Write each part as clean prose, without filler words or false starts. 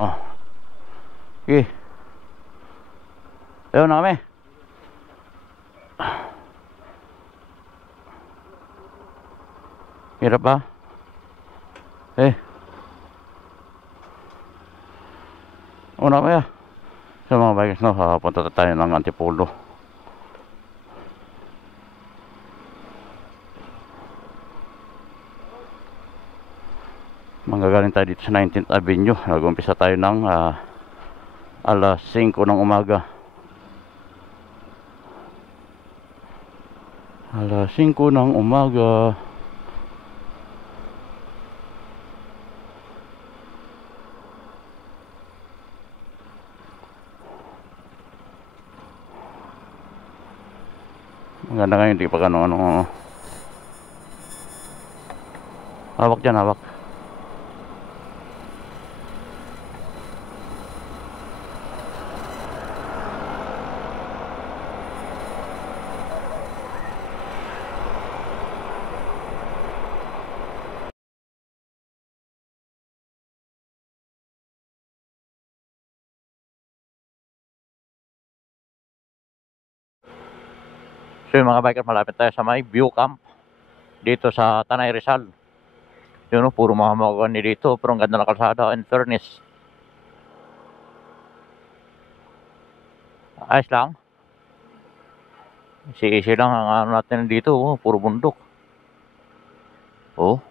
Oh, sige. Ayun na kami. Hirap ba? Una kaya. So mga bikers, no, punta tayo ng Antipolo. Manggagaling tayo dito sa 19th Avenue. Nag-umpisa tayo ng alas 5 ng umaga. Alas 5 ng umaga. Maganda nga hindi pa ano. Hawak dyan, hawak. So yung mga biker, malapit tayo sa may view camp dito sa Tanay Rizal. Yun, no, puro mga magani dito, pero ang ganda ng kalsada in fairness. Ayos lang. Easy lang ang ano natin dito, oh, puro bundok. Oh,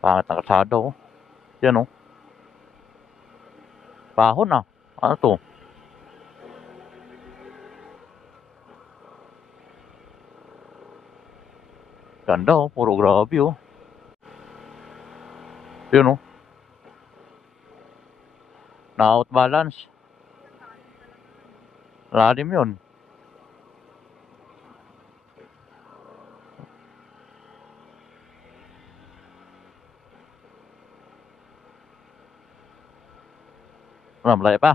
pangit ng kalsada, oh. Yan, oh. Pahon ah. Ano to? Ganda, oh, puro grabe, oh. Yun, oh. Na-out balance. Lalim yun. Malay pa.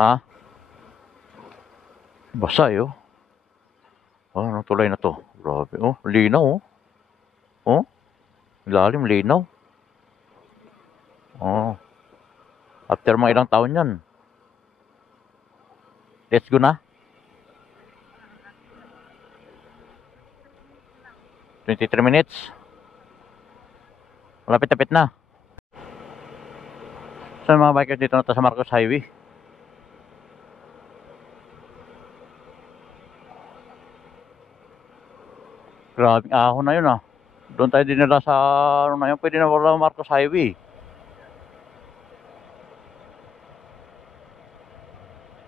Ha? Basa, oh. Oh, anong tulay na to? Grabe, oh. Linaw, oh. Oh, lalim, linaw. Oh. After mga ilang taon yan. Let's go na. 23 minutes. Malapit-lapit na. So mga bikers, dito na tayo sa Marcos Highway. Grabing ahon na yun ah. Doon tayo dinala sa ano na yun. Pwede na wala Marcos Highway.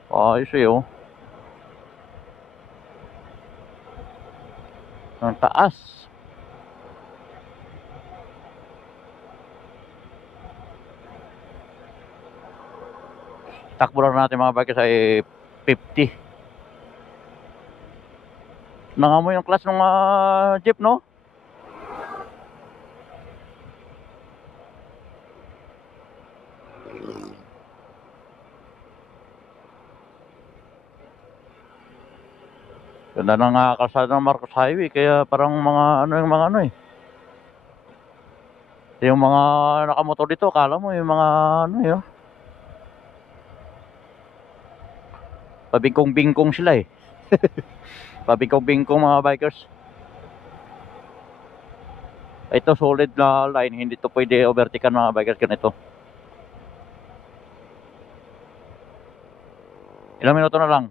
Ayos eh oh. Ang taas. Takbo lang natin mga bikers ay 50. Nangamoy yung clutch ng jeep, no? Ganda ng kalsada ng Marcos Highway. Kaya parang mga ano yung mga ano eh. Yung mga nakamotor dito, akala mo yung mga ano yun. Pabingkong-bingkong sila eh. Pabingkong-bingkong mga bikers. Ito solid na line, hindi to pwede overtaken mga bikers ganito. Ilang minuto na lang.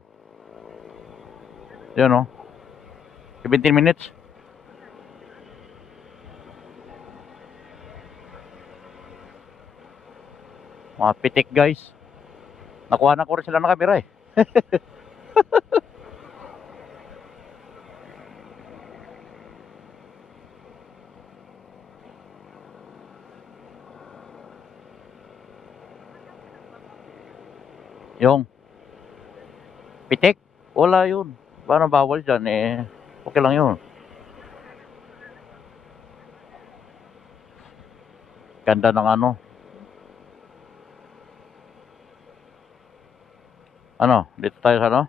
Yun o. 17 minutes. Mga pitik guys. Nakuha na ko rin sila ng camera eh. Yung pitik, wala yun. Parang bawal dyan eh. Okay lang yun. Ganda ng ano. Ano, dito tayo sa ano?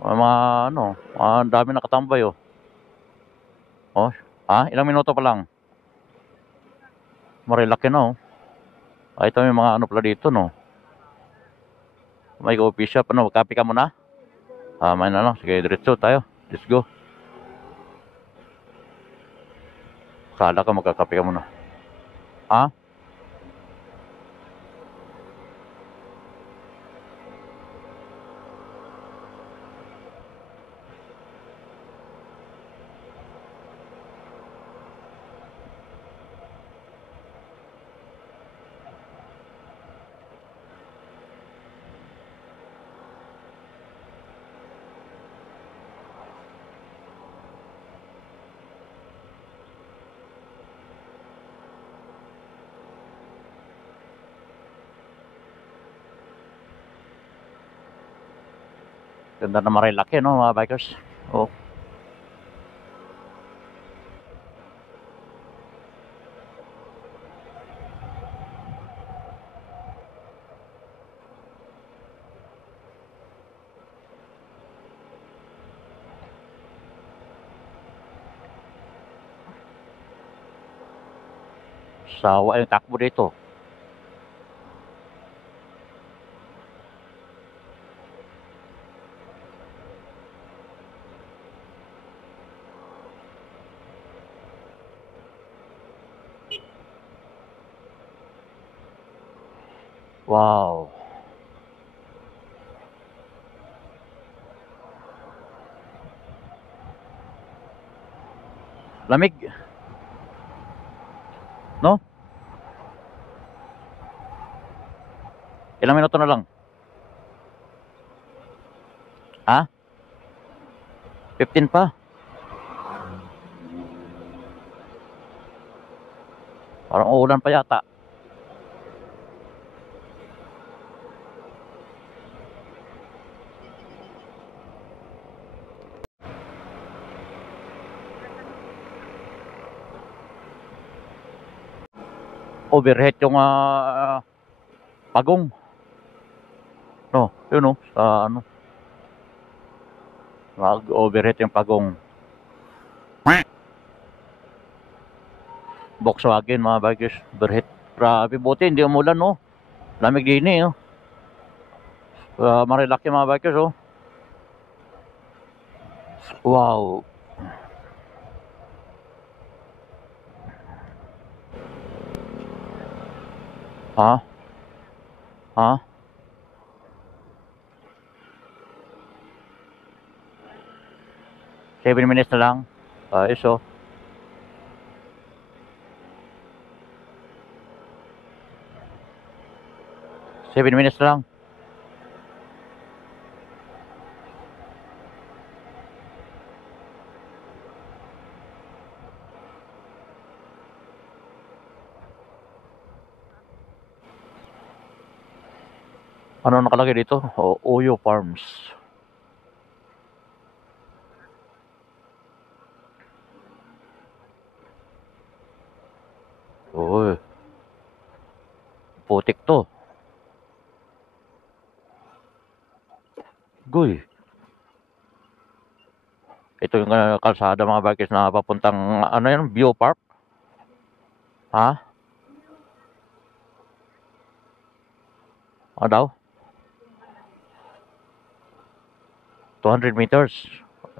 Mga ano, ang dami nakatambay oh. Oh, ilang minuto pa lang. Marilaki na, oh. Ito may mga ano pala dito, no. May coffee shop, ano, kape ka muna? May na lang, sige, diretso tayo. Let's go. Kala ka magkakape ka muna. Ah? Ganda na Marilaki, no, mga bikers. Oh. Sawa yung takbo dito. Wow. Lamig. No? Ilang minuto na lang? Ha? 15 pa? Parang uulan pa yata. Overhead yung pagong. No, yun, no, sa ano. Mag-overhead yung pagong. Volkswagen, mga bikers. Overhead. Grabe, buti hindi umulan, no. Lamig din eh, oh. Marilaki, mga bikers, oh. Wow. Ha? Ha? 7 minutes na lang. Iso. 7 minutes na lang. Ano nakalagay dito? Oyo Farms. Uy. Putik to. Guy. Ito yung kalsada, mga bikers, na papuntang ano yan, Bio Park. Ha? Ano daw? 200 meters.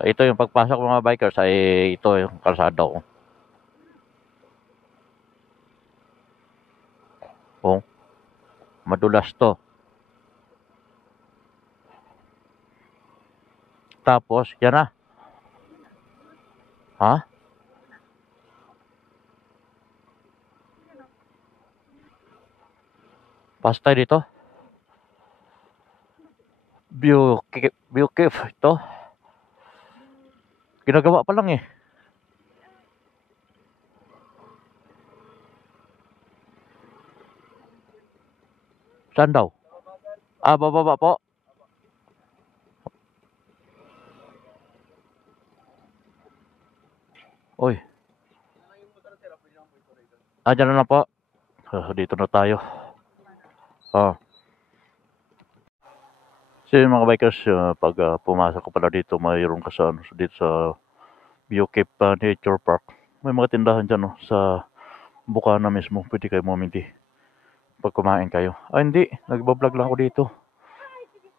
Ito yung pagpasok ng mga bikers ay ito yung kalsada ko. Oh, madulas to. Tapos, yan na. Ha? Pastay dito. Bio Cave ito. Ginagawa pa lang eh. Saan daw? Bababa po. Uy. Dyan na po. Dito na tayo. So yun, mga bikers, pag pumasok ko pala dito, mayroon ka sa, dito sa View Cape Nature Park. May mga tindahan dyan, no, sa Bukana mismo. Pwede kayo bumili pag kumain kayo. Ah, hindi. Nagbablog lang ako dito.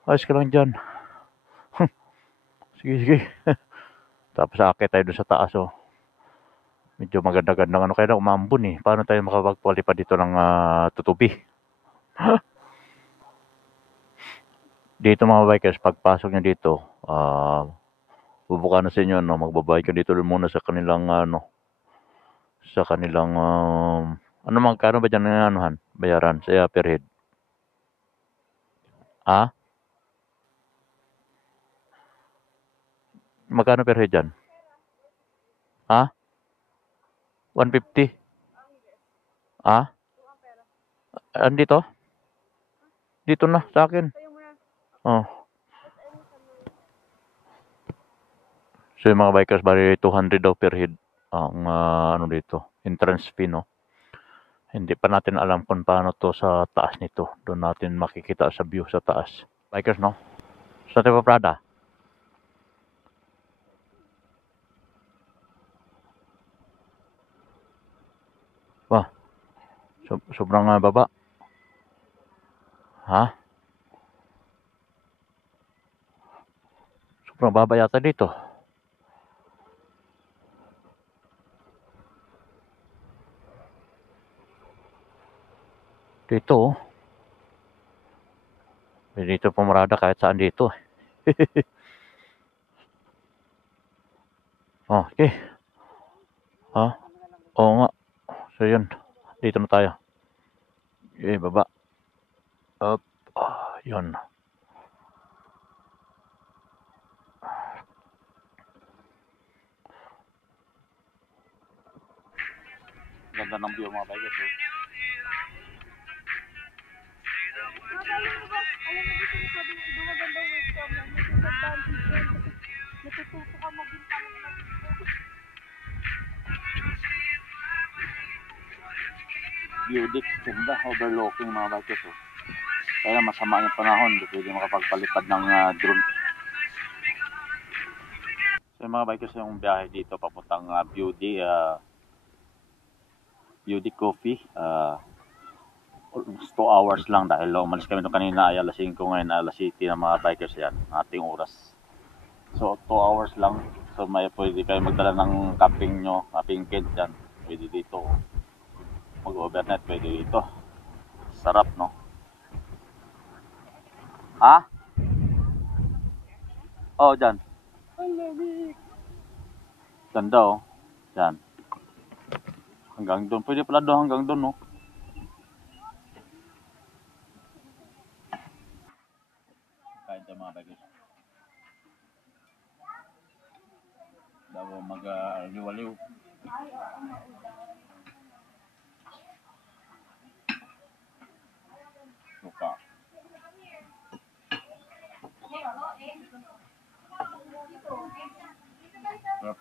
Ayos ka lang dyan. Sige, sige. Tapos aakit tayo doon sa taas, oh. Medyo maganda-ganda ano, kaya na umambon eh. Paano tayo makapagpalipad dito ng tutubi? Dito mga bikers, pagpasok nyo dito, bubuka na sa inyo, no? Magbabayad ka dito muna sa kanilang, sa kanilang, ano magkano ba dyan ng anuhan? Bayaran sa per head? Ha? Magkano per head dyan? Ha? 150? Ha? Andito? Dito na, sa akin. Oh. So yung mga bikers, bali 200 daw per head ang ano dito, entrance fee, no? Hindi pa natin alam kung paano to sa taas nito. Doon natin makikita sa view sa taas. Bikers, no? Sa Tepa Prada. Wah, sobrang baba. Ha? Sobrang baba yata dito. Dito, oh. Dito pumarada kahit saan dito. Oh, okay. Ha? Oo nga. So yun. Dito na tayo. Okay, baba. Up. Yun. Ganda ng view mga bikers, oh. Alam mo gusto mo sabi ng iba magandang webcam na may disadvantage yan kasi natututo ka magbintang ng View deck, ganda, overlooking mga bikers, oh. Kaya masama yung panahon, hindi pwede makapagpalipad ng drone. So yung mga bikers, yung biyahe dito papuntang Beauty Coffee, almost 2 hours lang dahil umalis kami nung kanina ay alas 5, ngayon alas 7 ng mga bikers, yan ating oras. So 2 hours lang, so may pwede kayo magdala ng camping nyo, camping kit yan, pwede dito mag overnight, pwede dito. Sarap, no? Ha? Oh, dyan. Ganda, oh. Dyan. Hanggang doon. Pwede pala doon hanggang doon, no? Kahit yung mga bagay. Daw mag-liwaliw. Suka. Sarap.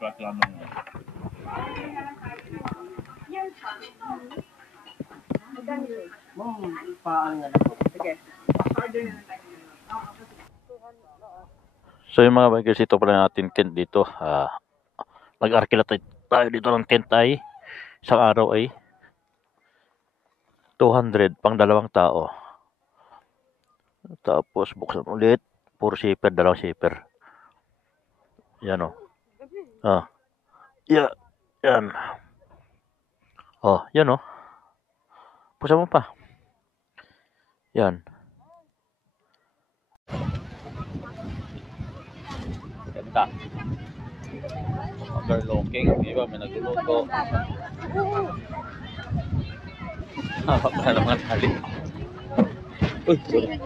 Sarap lang nung So yung mga bikers, ito pala natin tent dito. Nag-arkila tayo dito ng tent ay isang araw ay 200 pang 2 tao. Tapos buksan ulit, puro zipper, 2 zipper. Yan, oh. Yeah, yan. Oh, yan, oh. Pusa mo pa. Yan. Ganda. Overlooking, iba may nagluluto. Hawak na ng mga tali. Uy, sorry.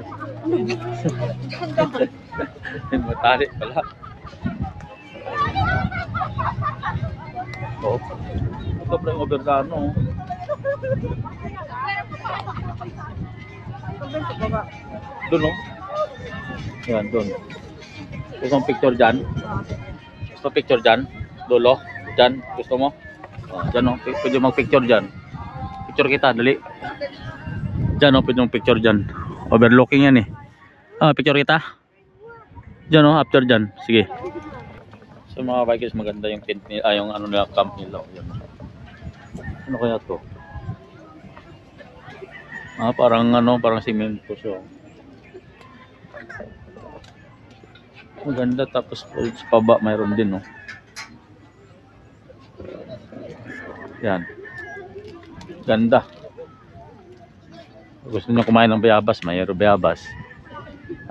Matali pala. Oh, sobrang overgano. Doon, no? Yan, doon. Gusto mong picture dyan? Gusto picture dyan? Dulo? Dyan? Gusto mo? Dyan, no? Pwede mag-picture dyan. Picture kita, dali. Dyan, no? Pwede mong picture dyan. Overlooking yan, eh. Picture kita? Dyan, no? After dyan. Sige. So mga bikers, maganda yung tent nila, yung ano nila, camp nila. Yun. Ano kaya to? Parang ano, parang simento siya. Maganda, tapos sa baba mayroon din, no. Yan. Ganda. Gusto niyo kumain ng bayabas, mayroon bayabas.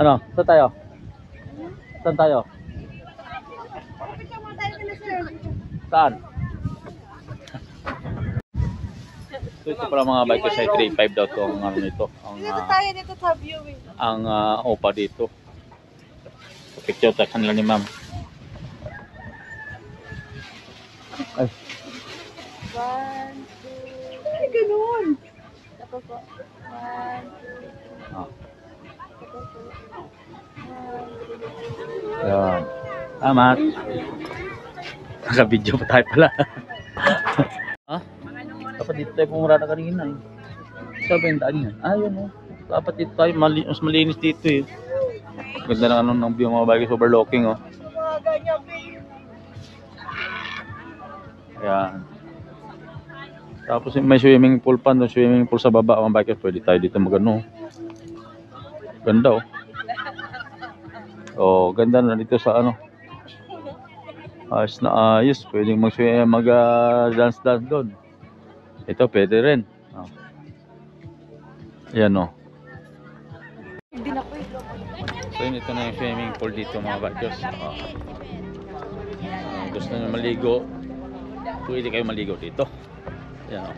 Ano? Saan tayo? Saan tayo? Saan? So ito pala mga bikers ay 3.5 daw to ang ano nito. Dito tayo, dito sa view eh. Ang opa dito. Picture ta kanila ni ma'am. Ay. 1, 2, ay ganun. Tapos po. 1, 2, Ah. tapos po. 1, 2. Ayan. Tama. Naka-video pa tayo pala. Ha? Dapat dito tayo pumurada kanina eh. Sabi yung daan yan. Yun oh. Dapat dito tayo. Mas malinis dito eh. Ganda ng ano ng view mga bikers, overlooking oh. Mga ganyan babe. Ayan. Tapos may swimming pool pa, no? Swimming pool sa baba mga bikers. Pwede tayo dito magano. Ganda oh. Oh, ganda na dito sa ano. Ayos na ayos. Pwedeng mag-dance doon. Ito pwede rin. Oh. Ayan oh. Hindi na po So yun, ito na yung swimming pool dito mga bikers. Gusto nyo maligo, pwede kayo maligo dito. Ayan o.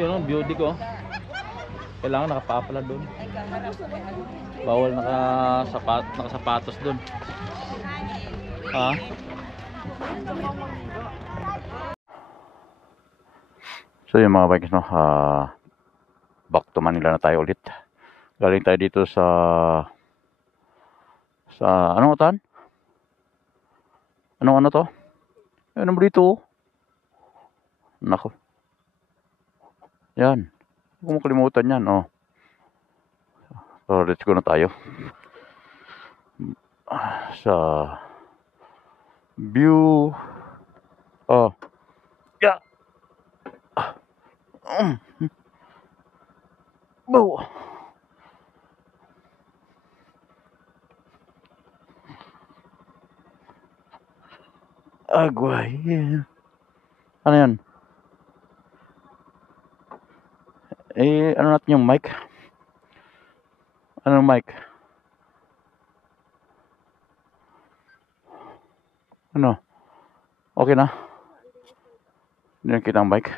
Yun o, beauty ko. Kailangan nakapapala doon. Bawal nakasapatos doon. Ha? So yung mga bikers no, back to Manila na tayo ulit. Galing tayo dito sa anong utan? Anong ano to? Ano ba dito? Nako. Yan. Huwag mo kalimutan yan, oh. So let's go na tayo. Sa view. Oh. Yeah. Bow. Agway. Ano yan? Ano natin yung mic? Ano mic? Ano? Okay na? Hindi na kita ang mic.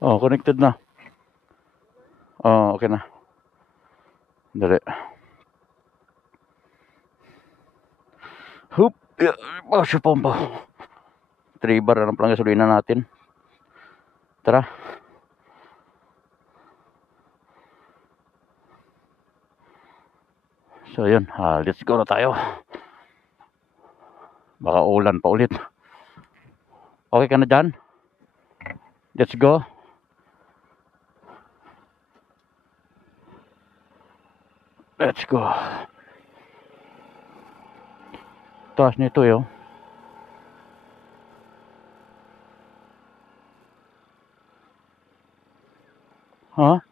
Oh, connected na. Oh, okay na. Dali. Hup! Pasyo pompa. 3 bar na lang gasolina natin. Tara. So yun, let's go na tayo. Baka ulan pa ulit. Okay ka na dyan? Let's go. Let's go. Taas nito eh. Ha?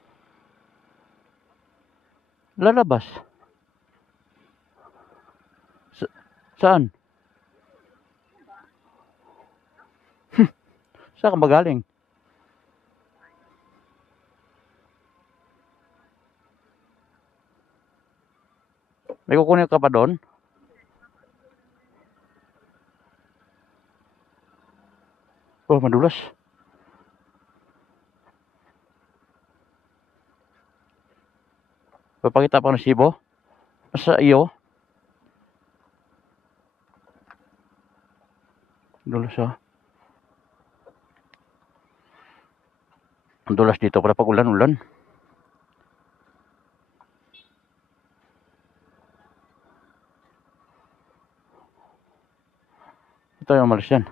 Lalabas. Saan? Saan ka magaling? May kukunin ka pa doon? Oh, madulas. Papakita pa ng sibo? Sa iyo? Dulas ah. Ang dulas dito pala pag ulan-ulan. Ito yung umalis yan.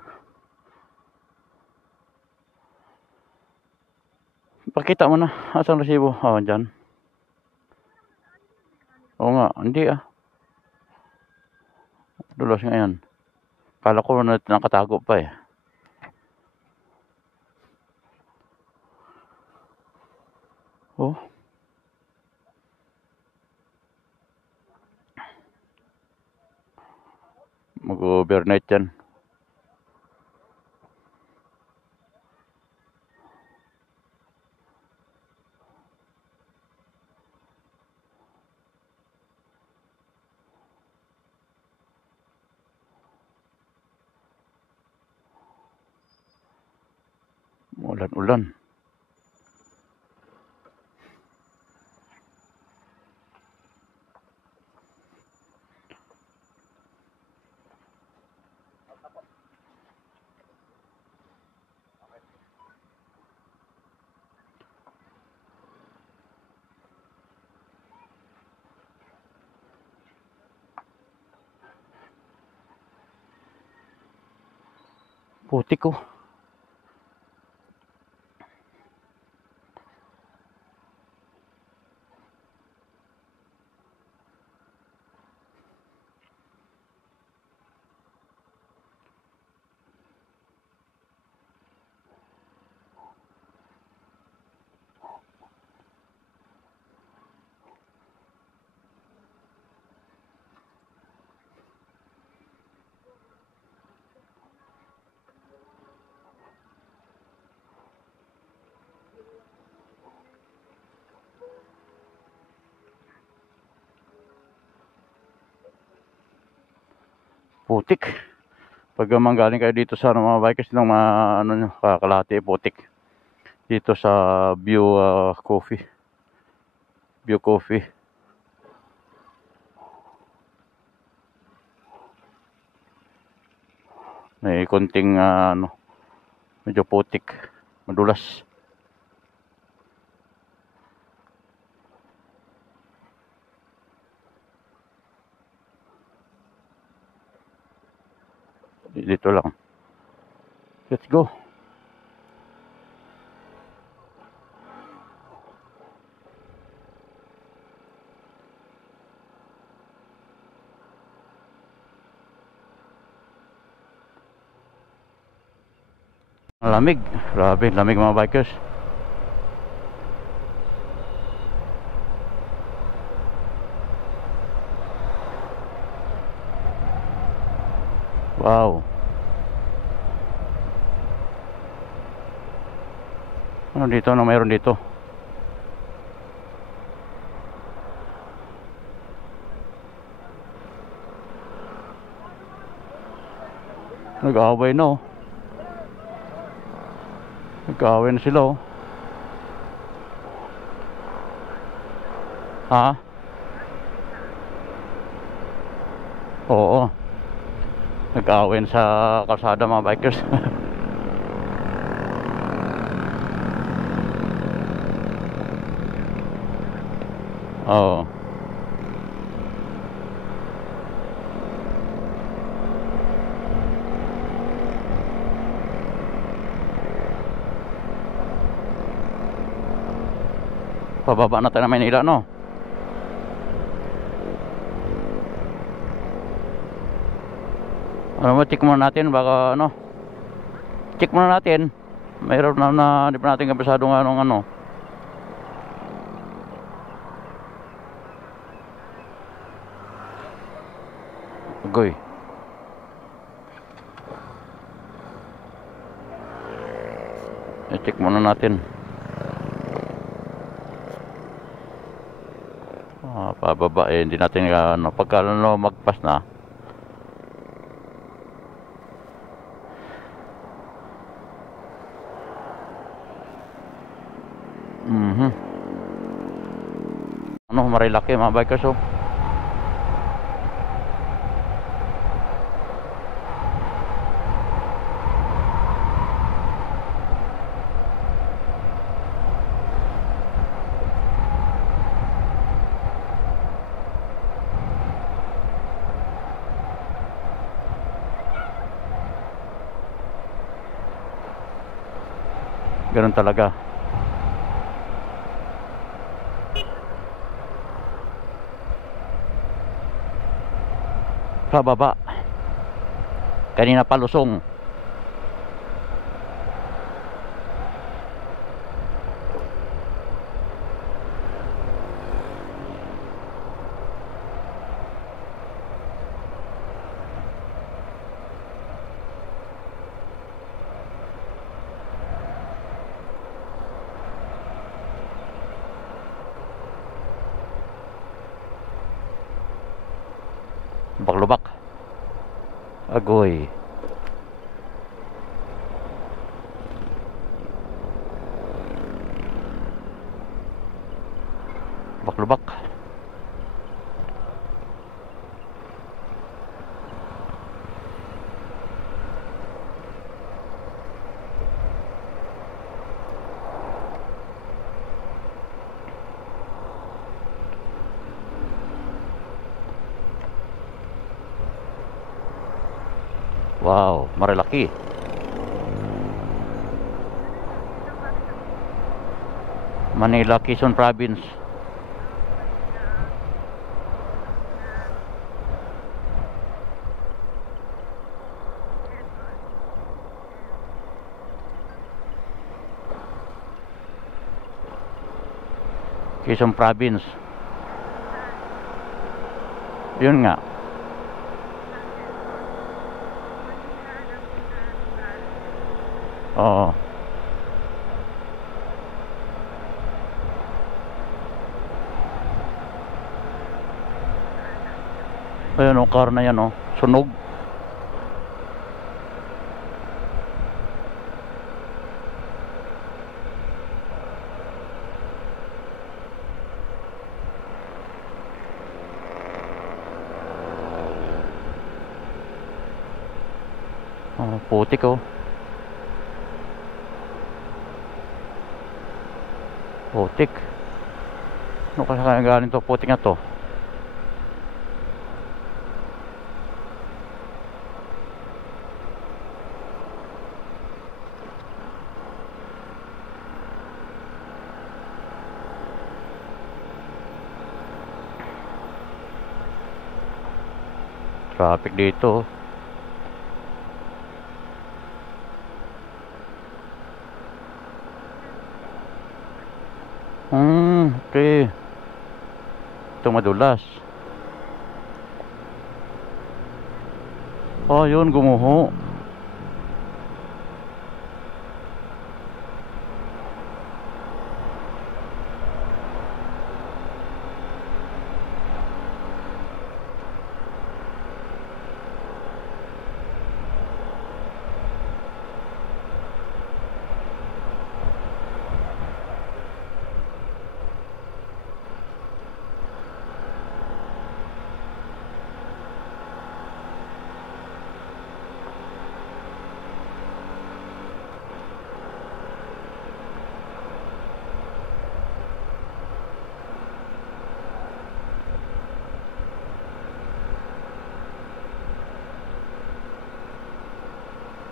Pakita mo na. Asang resibo? Oh, dyan. Oo nga, hindi ah. Dulos ngayon. Kala ko na nakatago pa eh. Oh. Mag-overnight yan. Ulan-ulan. Putik ko. Putik. Pag manggaling kayo dito sa mga bikers ng mga ano nyo, Kalahati, putik. Dito sa View Coffee. View Coffee. May konting medyo putik, madulas. Dito lang. Let's go. Lamig. Grabe, lamig mga bikers. Wow. Ano dito? Ano mayroon dito? Nag-aaway na oh. Nag-aaway na sila oh. Ha? Oo. Nag-aaway na sa kalsada mga bikers. Oo. Pababa na tayo ng Maynila, no? Ano mo, check muna natin, baka ano. Check muna natin. Mayroon na di pa natin kabisado ng ano. Agoy. I-check muna natin. Pababa eh, hindi natin ano, pagka ano, magpas na. Ano, Marilaki mga bikers oh. Ganun talaga. sa baba. Kanina palusong. Lubak-lubak. Agoy. Lubak-lubak. Wow, Marilaki. Manila, Quezon Province. Quezon Province. Yun nga. Oo. Ayun o, car na yan o. Sunog. Oh, putik o. Putik. Ano kaya galing to? Putik na to. Traffic dito. Okay. Ito madulas. Oh, yun, gumuho.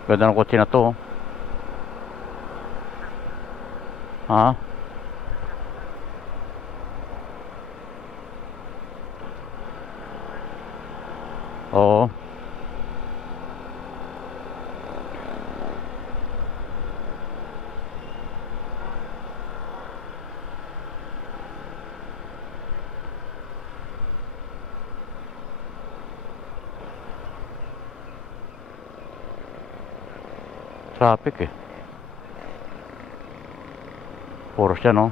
Ganda ng kotse na to. Ha? Oo. Traffic eh. Puro siya, no?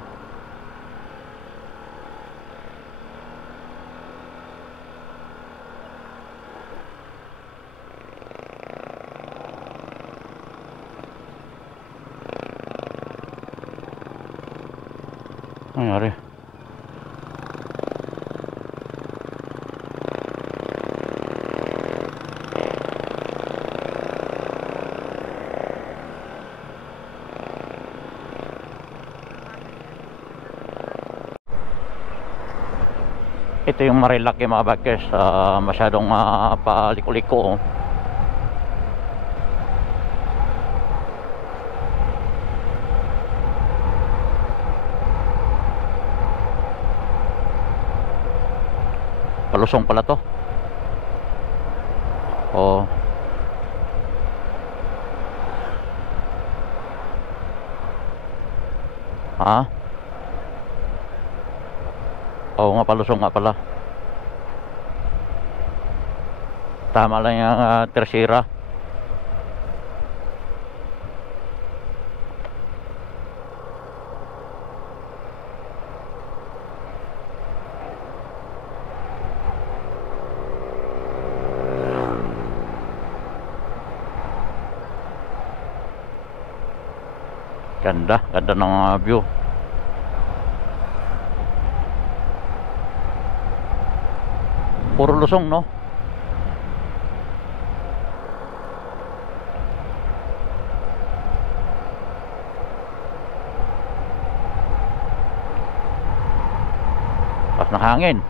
Ano nangyari? Ito yung Marilaki mga bikers, masyadong paliko-liko. Palusong pala to. Oo. Ha? Oo nga, palusong nga pala. Tama lang yung tercera. Ganda, ganda ng view. Puro Lusong, no? Pas ng hangin.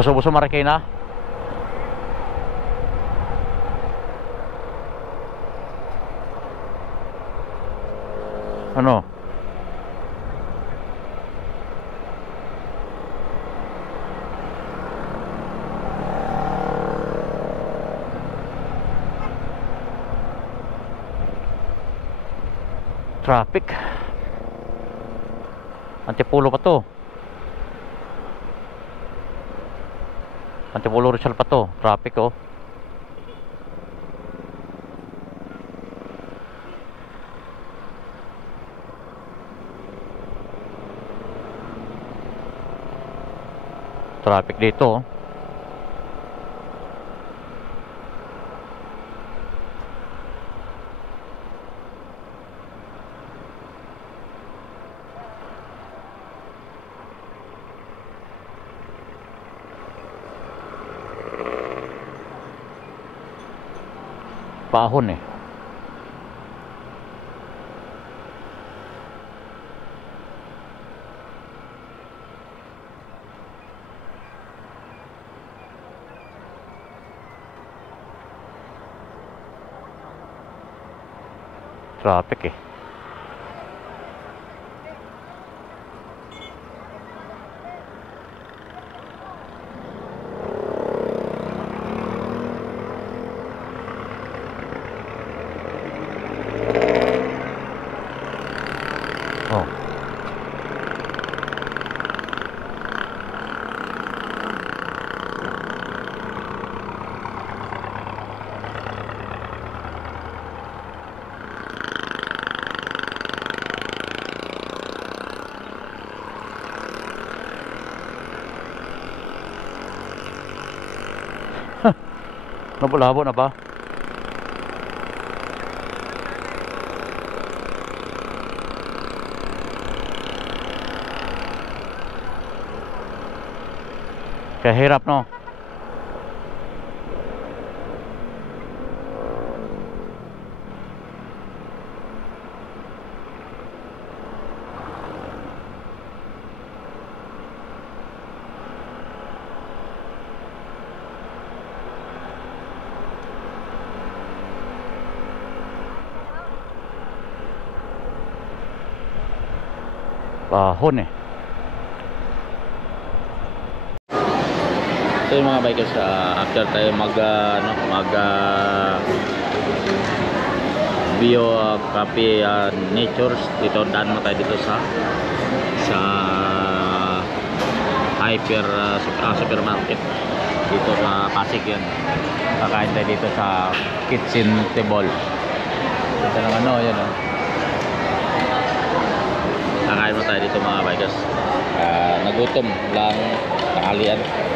Buso-buso Marikina. Ano? Traffic. Antipolo pa to. Antipolo Rizal pa to. Traffic, oh. Traffic dito, oh. Bahon, eh. Traffic, eh. Oh. Nabulabo na ba? Kaya hirap, no? Bahon, eh. So yung mga bikers, after tayo mag bio cafe natures, dito daan mo tayo dito sa hyper supermarket dito sa Pasig. Yan, kakain tayo dito sa Kitchen Table. Ito ng ano, yan, kakain mo tayo dito mga bikers. nagutom lang tanghalian.